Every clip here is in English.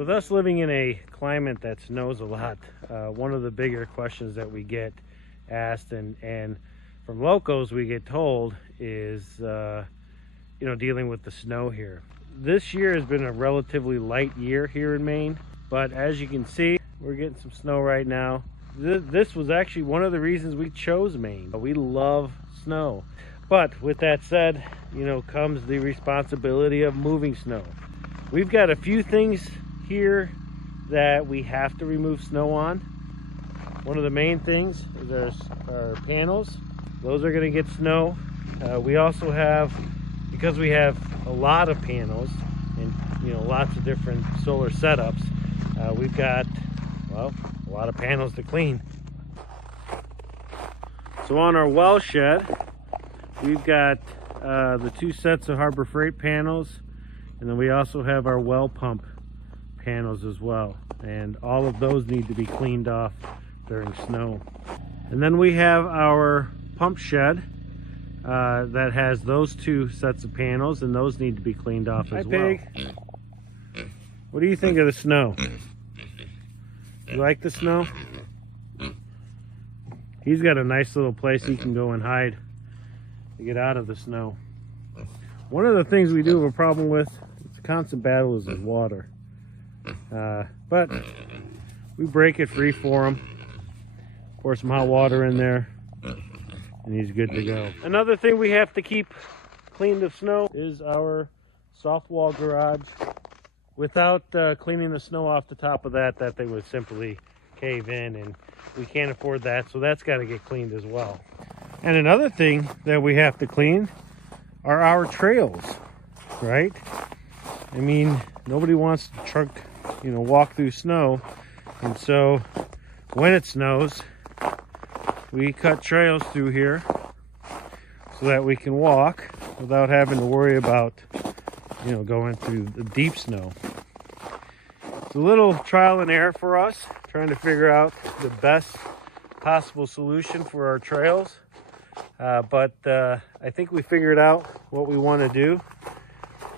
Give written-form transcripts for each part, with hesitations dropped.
With us living in a climate that snows a lot, one of the bigger questions that we get asked and from locals we get told is, dealing with the snow here. This year has been a relatively light year here in Maine, but as you can see, we're getting some snow right now. This was actually one of the reasons we chose Maine. We love snow. But with that said, comes the responsibility of moving snow. We've got a few things here that we have to remove snow on. One of the main things is our panels. Those are going to get snow. We also have, because we have a lot of panels and lots of different solar setups, we've got, well, a lot of panels to clean. So on our well shed, we've got the 2 sets of Harbor Freight panels, and then we also have our well pump panels as well, and all of those need to be cleaned off during snow. And then we have our pump shed that has those 2 sets of panels, and those need to be cleaned off as well. Pig. What do you think of the snow? You like the snow? He's got a nice little place he can go and hide to get out of the snow. One of the things we do have a problem with, it's a constant battle, is his water. But we break it free for him, pour some hot water in there, and he's good to go. Another thing we have to keep cleaned of snow is our soft wall garage. Without cleaning the snow off the top of that thing would simply cave in, and we can't afford that, so that's got to get cleaned as well. And another thing that we have to clean are our trails, right? I mean, nobody wants to truck, walk through snow, and so when it snows, we cut trails through here so that we can walk without having to worry about, going through the deep snow. It's a little trial and error for us, trying to figure out the best possible solution for our trails. But I think we figured out what we want to do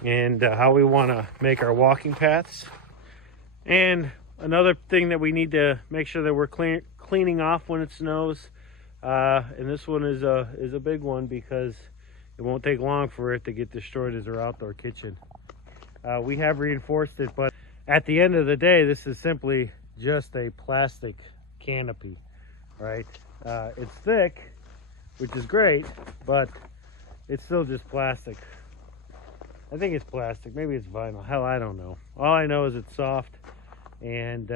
and how we want to make our walking paths. And another thing that we need to make sure that we're cleaning off when it snows, and this one is a big one because it won't take long for it to get destroyed, as our outdoor kitchen. We have reinforced it, but at the end of the day, this is simply just a plastic canopy, right? It's thick, which is great, but it's still just plastic. I think it's plastic. Maybe it's vinyl. Hell, I don't know. All I know is it's soft, and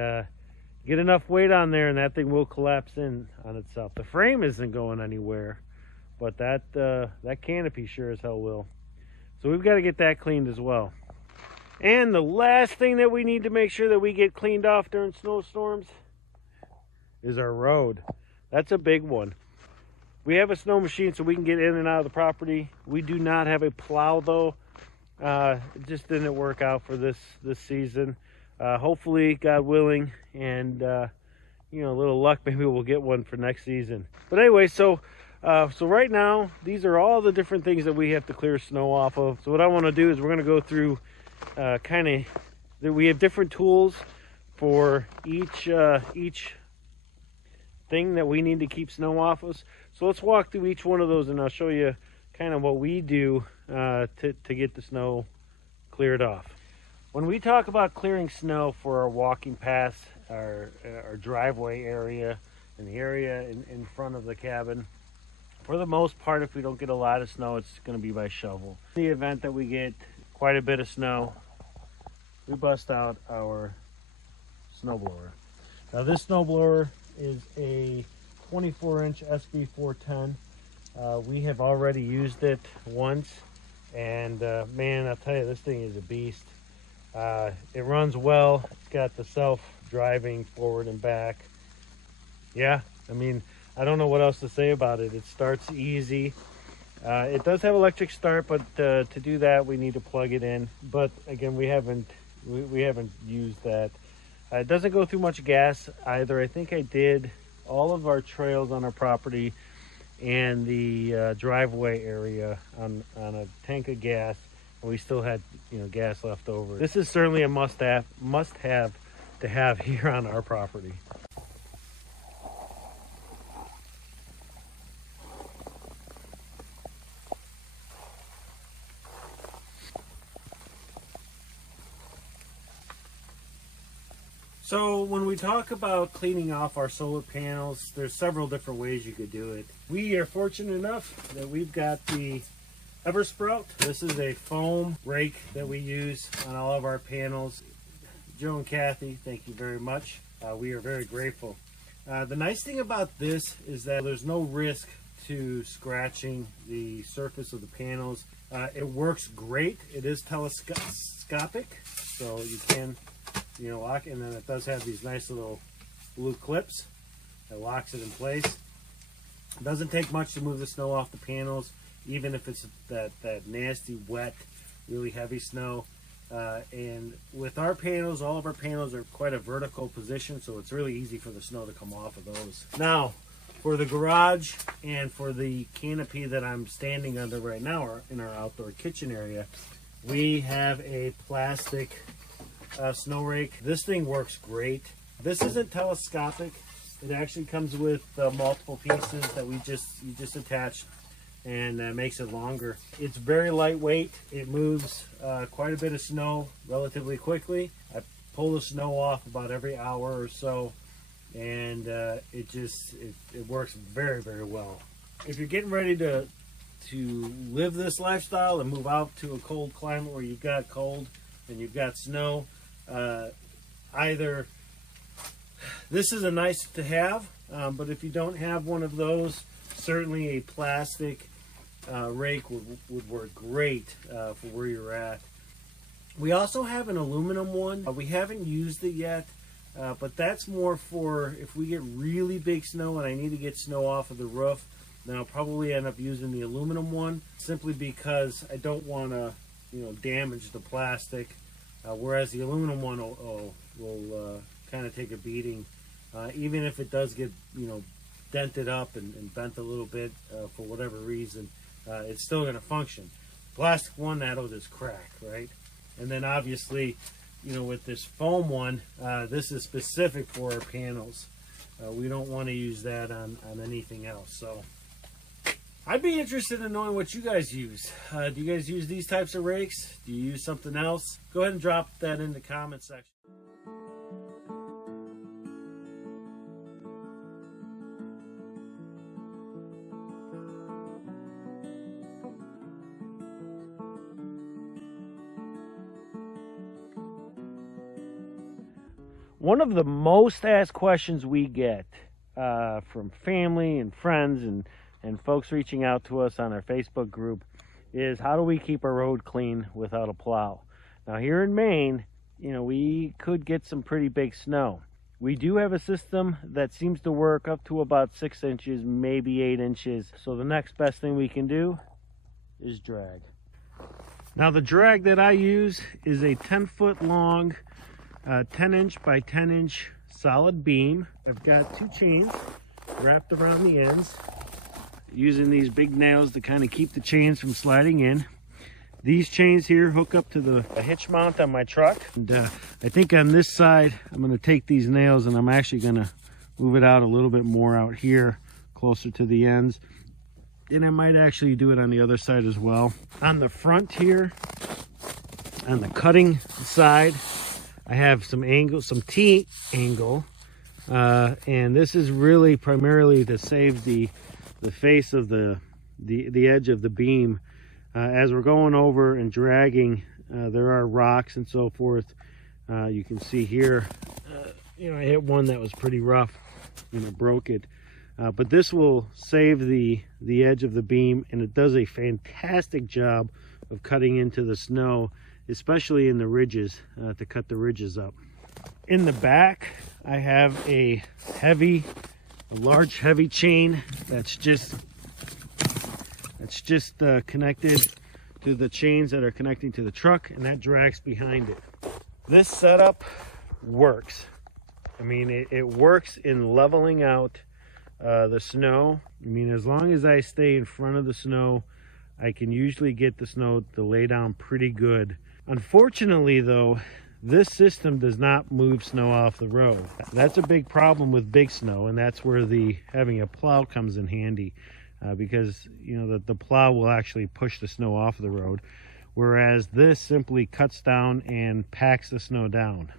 get enough weight on there and that thing will collapse in on itself. The frame isn't going anywhere, but that canopy sure as hell will. So we've got to get that cleaned as well. And the last thing that we need to make sure that we get cleaned off during snowstorms is our road. That's a big one. We have a snow machine so we can get in and out of the property. We do not have a plow though. It just didn't work out for this season. Hopefully, God willing, and a little luck, maybe we'll get one for next season. But anyway, so right now, these are all the different things that we have to clear snow off of. So what I want to do is we're going to go through we have different tools for each thing that we need to keep snow off us. So let's walk through each one of those, and I'll show you kind of what we do to get the snow cleared off. When we talk about clearing snow for our walking paths, our driveway area, and the area in front of the cabin, for the most part, if we don't get a lot of snow, it's going to be by shovel. In the event that we get quite a bit of snow, we bust out our snowblower. Now this snowblower is a 24-inch SB410. We have already used it once, and man, I'll tell you, this thing is a beast. It runs well. It's got the self-driving forward and back. Yeah, I mean, I don't know what else to say about it. It starts easy. It does have electric start, but to do that, we need to plug it in. But again, we haven't used that. It doesn't go through much gas either. I think I did all of our trails on our property and the driveway area on a tank of gas, We still had, you know, gas left over. This is certainly a must-have to have here on our property. So when we talk about cleaning off our solar panels, there's several different ways you could do it. We are fortunate enough that we've got the Eversprout. This is a foam rake that we use on all of our panels. Joe and Kathy, thank you very much. We are very grateful. The nice thing about this is that there's no risk to scratching the surface of the panels. It works great. It is telescopic, so you can, you know, lock, and then it does have these nice little blue clips that locks it in place. It doesn't take much to move the snow off the panels, even if it's that nasty, wet, really heavy snow. And with our panels, all of our panels are quite a vertical position, so it's really easy for the snow to come off of those. Now, for the garage and for the canopy that I'm standing under right now, or in our outdoor kitchen area, we have a plastic snow rake. This thing works great. This isn't telescopic. It actually comes with multiple pieces that you just attach, and makes it longer. It's very lightweight. It moves quite a bit of snow relatively quickly. I pull the snow off about every hour or so, and it works very, very well. If you're getting ready to live this lifestyle and move out to a cold climate where you've got cold and you've got snow, either this is a nice to have, but if you don't have one of those, certainly a plastic rake would work great for where you're at. We also have an aluminum one. We haven't used it yet, but that's more for if we get really big snow and I need to get snow off of the roof. Then I'll probably end up using the aluminum one, simply because I don't want to, you know, damage the plastic. Whereas the aluminum one will kind of take a beating, even if it does get, you know, dented up and bent a little bit for whatever reason, it's still going to function. Plastic one, that'll just crack, right? And then obviously, you know, with this foam one, this is specific for our panels. We don't want to use that on anything else. So I'd be interested in knowing what you guys use. Do you guys use these types of rakes? Do you use something else? Go ahead and drop that in the comment section. One of the most asked questions we get from family and friends and folks reaching out to us on our Facebook group is, how do we keep our road clean without a plow? Now here in Maine, you know, we could get some pretty big snow. We do have a system that seems to work up to about 6 inches, maybe 8 inches. So the next best thing we can do is drag. Now the drag that I use is a 10-foot long 10-inch by 10-inch solid beam. I've got 2 chains wrapped around the ends, using these big nails to kind of keep the chains from sliding in. These chains here hook up to the hitch mount on my truck. And I think on this side, I'm going to take these nails and I'm actually going to move it out a little bit more out here, closer to the ends. And I might actually do it on the other side as well. On the front here, on the cutting side, I have some angle, some T-angle, and this is really primarily to save the face of the edge of the beam. As we're going over and dragging, there are rocks and so forth. You can see here, you know, I hit one that was pretty rough and it broke it. But this will save the edge of the beam, and it does a fantastic job of cutting into the snow, especially in the ridges, to cut the ridges up. In the back, I have a large heavy chain that's just connected to the chains that are connecting to the truck, and that drags behind it. This setup works. I mean, it works in leveling out the snow. I mean, as long as I stay in front of the snow, I can usually get the snow to lay down pretty good. Unfortunately though, this system does not move snow off the road. That's a big problem with big snow, and that's where having a plow comes in handy, because you know the plow will actually push the snow off the road, whereas this simply cuts down and packs the snow down.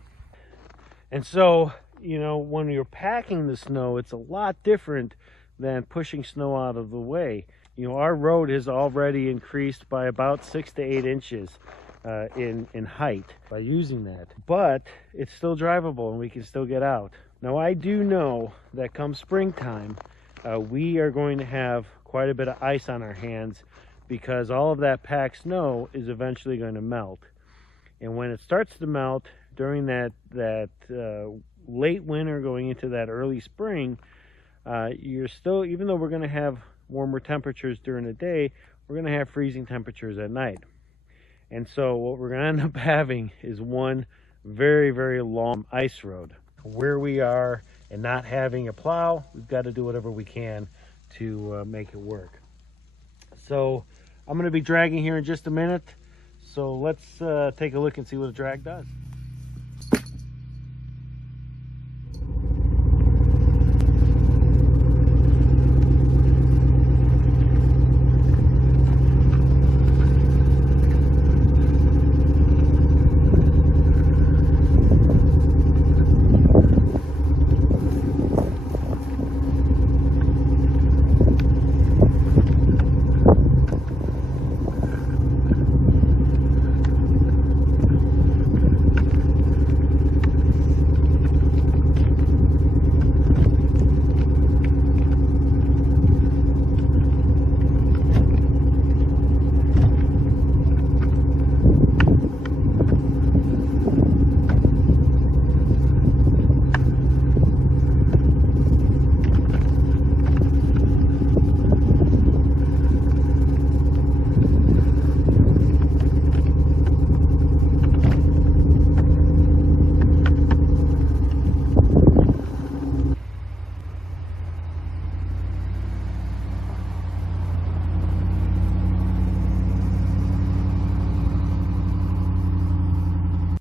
And so, you know, when you're packing the snow, it's a lot different than pushing snow out of the way. You know, our road has already increased by about 6 to 8 inches in height by using that, but it's still drivable and we can still get out. Now, I do know that come springtime, we are going to have quite a bit of ice on our hands, because all of that packed snow is eventually going to melt. And when it starts to melt during that late winter going into that early spring, you're still, even though we're going to have warmer temperatures during the day, we're going to have freezing temperatures at night. And so what we're going to end up having is one very, very long ice road. Where we are and not having a plow, we've got to do whatever we can to make it work. So I'm going to be dragging here in just a minute. So let's take a look and see what a drag does.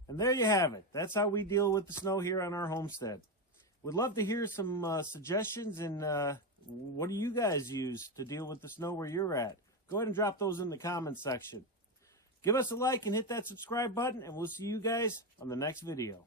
There you have it. That's how we deal with the snow here on our homestead. Would love to hear some suggestions, and what do you guys use to deal with the snow where you're at? Go ahead and drop those in the comments section. Give us a like and hit that subscribe button, and we'll see you guys on the next video.